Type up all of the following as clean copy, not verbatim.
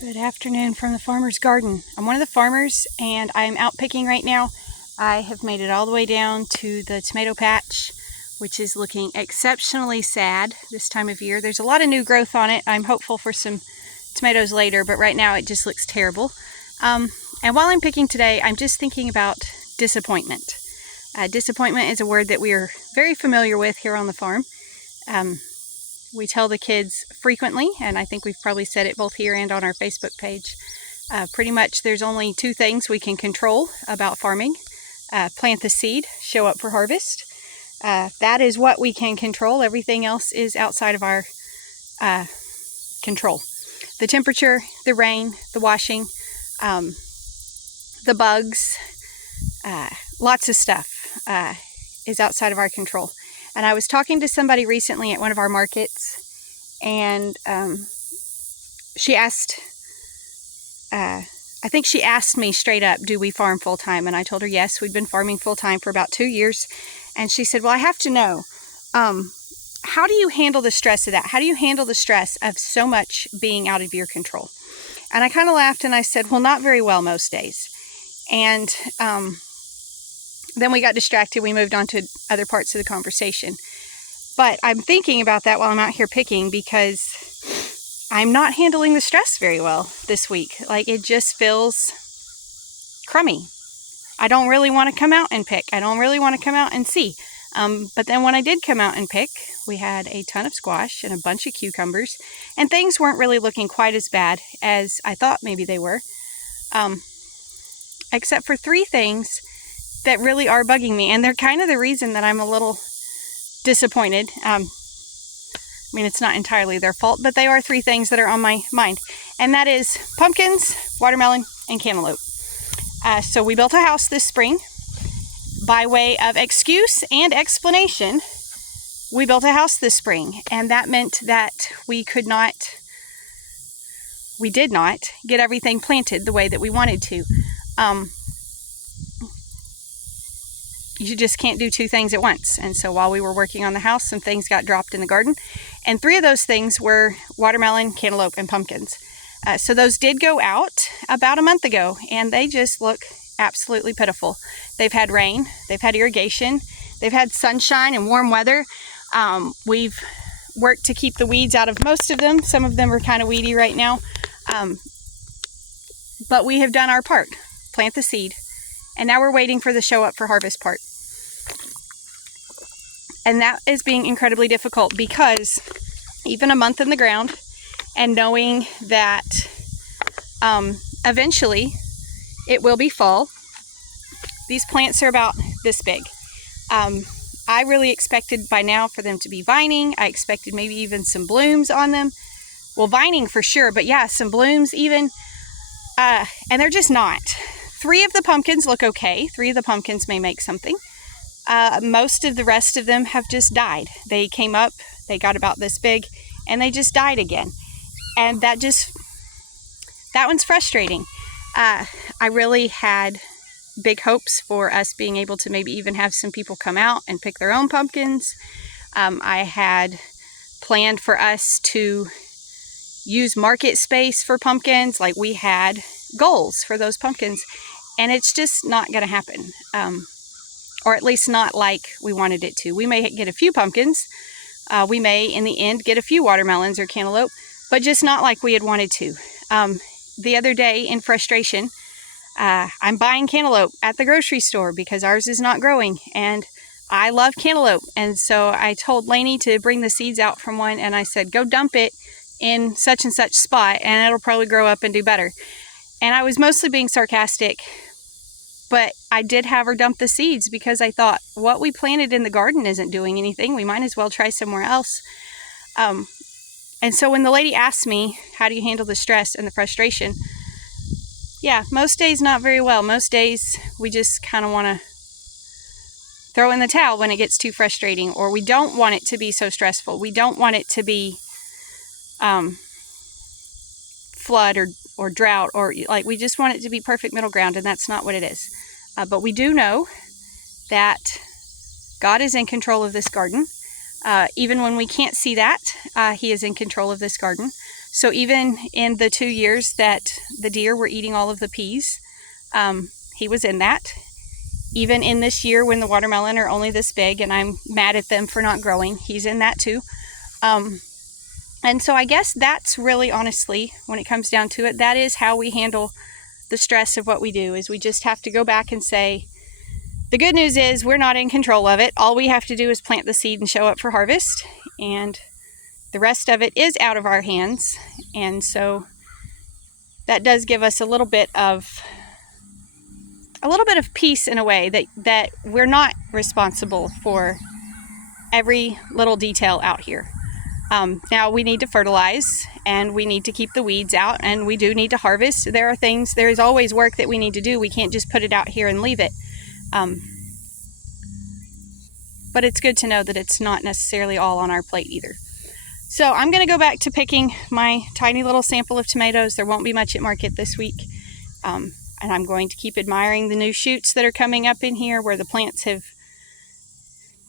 Good afternoon from the farmer's garden. I'm one of the farmers and I'm out picking right now. I have made it all the way down to the tomato patch, which is looking exceptionally sad this time of year. There's a lot of new growth on it. I'm hopeful for some tomatoes later, but right now it just looks terrible. And while I'm picking today, I'm just thinking about disappointment. Disappointment is a word that we are very familiar with here on the farm. We tell the kids frequently, and I think we've probably said it both here and on our Facebook page. Pretty much there's only two things we can control about farming. Plant the seed, show up for harvest. That is what we can control. Everything else is outside of our control. The temperature, the rain, the washing, the bugs, lots of stuff is outside of our control. And I was talking to somebody recently at one of our markets, and she asked, I think she asked me straight up, do we farm full-time? And I told her yes, we'd been farming full-time for about 2 years. And she said, well, I have to know, how do you handle the stress of that? How do you handle the stress of so much being out of your control? And I kind of laughed and I said, well, not very well most days. And then we got distracted. We moved on to other parts of the conversation. But I'm thinking about that while I'm out here picking, because I'm not handling the stress very well this week. Like, it just feels crummy. I don't really want to come out and pick. I don't really want to come out and see. But then when I did come out and pick, we had a ton of squash and a bunch of cucumbers, and things weren't really looking quite as bad as I thought maybe they were. Except for 3 things that really are bugging me, and they're kind of the reason that I'm a little disappointed. I mean, it's not entirely their fault, but they are 3 things that are on my mind, and that is pumpkins, watermelon, and cantaloupe. So we built a house this spring. By way of excuse and explanation, we built a house this spring, and that meant that we did not get everything planted the way that we wanted to. You just can't do 2 things at once. And so while we were working on the house, some things got dropped in the garden. And 3 of those things were watermelon, cantaloupe, and pumpkins. So those did go out about a month ago, and they just look absolutely pitiful. They've had rain, they've had irrigation, they've had sunshine and warm weather. We've worked to keep the weeds out of most of them. Some of them are kind of weedy right now. But we have done our part, plant the seed. And now we're waiting for the show up for harvest part. And that is being incredibly difficult, because even a month in the ground and knowing that eventually it will be fall. These plants are about this big. I really expected by now for them to be vining. I expected maybe even some blooms on them. Well, vining for sure, but yeah, some blooms even. And they're just not. 3 of the pumpkins look okay. 3 of the pumpkins may make something. Most of the rest of them have just died. They came up, they got about this big, and they just died again. And that one's frustrating. I really had big hopes for us being able to maybe even have some people come out and pick their own pumpkins. I had planned for us to use market space for pumpkins. Like, we had goals for those pumpkins. And it's just not going to happen, or at least not like we wanted it to. We may get a few pumpkins. We may, in the end, get a few watermelons or cantaloupe, but just not like we had wanted to. The other day, in frustration, I'm buying cantaloupe at the grocery store because ours is not growing, and I love cantaloupe. And so I told Lainey to bring the seeds out from one, and I said, go dump it in such and such spot, and it'll probably grow up and do better. And I was mostly being sarcastic, but I did have her dump the seeds because I thought, what we planted in the garden isn't doing anything. We might as well try somewhere else. And so when the lady asked me, how do you handle the stress and the frustration? Yeah, most days not very well. Most days we just kind of want to throw in the towel when it gets too frustrating, or we don't want it to be so stressful. We don't want it to be flood or drought, or like, we just want it to be perfect middle ground, and that's not what it is. But we do know that God is in control of this garden. Even when we can't see that, He is in control of this garden. So even in the 2 years that the deer were eating all of the peas, he was in that. Even in this year when the watermelon are only this big and I'm mad at them for not growing, he's in that too. And so I guess that's really, honestly, when it comes down to it, that is how we handle the stress of what we do, is we just have to go back and say, the good news is we're not in control of it. All we have to do is plant the seed and show up for harvest, and the rest of it is out of our hands. And so that does give us a little bit of peace in a way, that we're not responsible for every little detail out here. Now we need to fertilize, and we need to keep the weeds out, and we do need to harvest. There is always work that we need to do. We can't just put it out here and leave it. But it's good to know that it's not necessarily all on our plate either. So I'm going to go back to picking my tiny little sample of tomatoes. There won't be much at market this week. And I'm going to keep admiring the new shoots that are coming up in here, where the plants have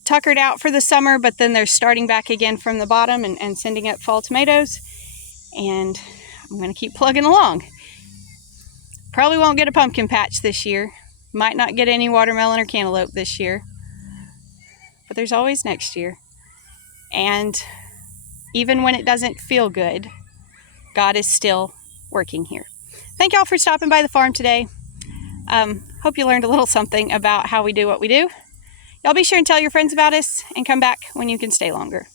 tuckered out for the summer, but then they're starting back again from the bottom and sending up fall tomatoes. And I'm going to keep plugging along. Probably won't get a pumpkin patch this year. Might not get any watermelon or cantaloupe this year. But there's always next year. And even when it doesn't feel good, God is still working here. Thank y'all for stopping by the farm today. Hope you learned a little something about how we do what we do. Y'all be sure and tell your friends about us, and come back when you can stay longer.